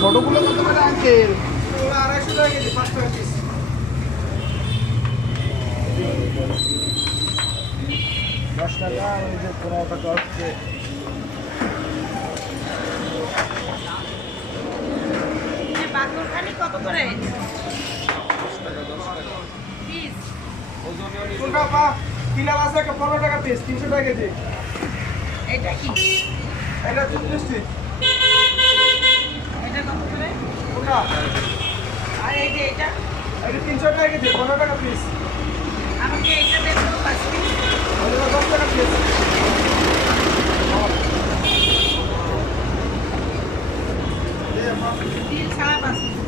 ছোটগুলো কত করে আঙ্কেল? 250 টাকা কেজি, 5 টাকা পিস। 10 টাকা, ওই যে 15 টাকা হচ্ছে। বাকরখানি কত করে পিস? কোনটা পা? কিলা আছে 15 টাকা পিস, 300 টাকা কেজি। এটা কি? এটা 40 পিস। এটা কত করে? কোনটা? আর এই যে এটা এটা 300 টাকা কেজি, 15 টাকা পিস। আমাকে এটা দেন তো 5 পিস। এটা 10 টাকা পিস। তিল ছাড়া 5 পিস।